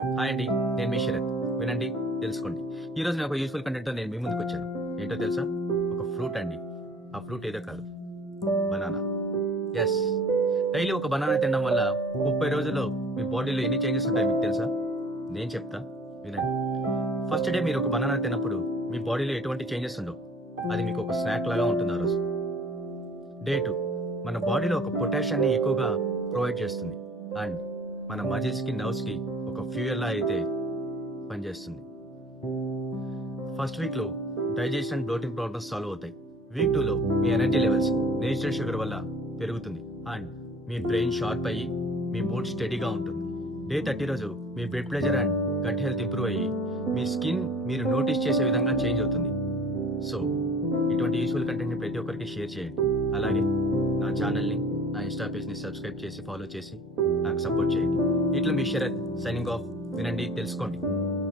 Hi అండి, నేను మీ శరత్. వినండి, తెలుసుకోండి. ఈరోజు నేను ఒక యూస్ఫుల్ కంటెంట్తో నేను మీ ముందుకు వచ్చాను. ఏంటో తెలుసా? ఒక ఫ్రూట్ అండి. ఆ ఫ్రూట్ ఏదో కాదు, బనానా. ఎస్, డైలీ ఒక బనానా తినడం వల్ల 30 రోజుల్లో మీ బాడీలో ఎన్ని చేంజెస్ ఉంటాయి మీకు తెలుసా? నేను చెప్తా, వినండి. ఫస్ట్ డే మీరు ఒక బనానా తిన్నప్పుడు మీ బాడీలో ఎటువంటి చేంజెస్ ఉండవు. అది మీకు ఒక స్నాక్ లాగా ఉంటుంది ఆ రోజు. డే 2, మన బాడీలో ఒక పొటాషియాన్ని ఎక్కువగా ప్రొవైడ్ చేస్తుంది. అండ్ మన మజిల్స్కి, నర్వ్స్కి ఒక ఫ్యూయల్ లా అయితే పనిచేస్తుంది. ఫస్ట్ వీక్ లో digestion and bloating problems solve అవుతాయి. వీక్ 2 లో మీ ఎనర్జీ లెవెల్స్ నేచురల్ షుగర్ వల్ల పెరుగుతుంది. అండ్ మీ బ్రెయిన్ షార్ప్ అయ్యి మీ మూడ్ స్టడీగా ఉంటుంది. డే 30 రోజు మీ blood pressure and gut health improve అయ్యి మీ స్కిన్ మీరు నోటీస్ చేసే విధంగా చేంజ్ అవుతుంది. సో ఇటువంటి యూస్ఫుల్ కంటెంట్ని ప్రతి ఒక్కరికి షేర్ చేయండి. అలాగే నా ఛానల్ని, నా ఇన్స్టా పేజ్ని సబ్స్క్రైబ్ చేసి ఫాలో చేసి నాకు సపోర్ట్ చేయండి. ఇట్లా మీ శరత్ సైనింగ్ ఆఫ్. వినండి, తెలుసుకోండి.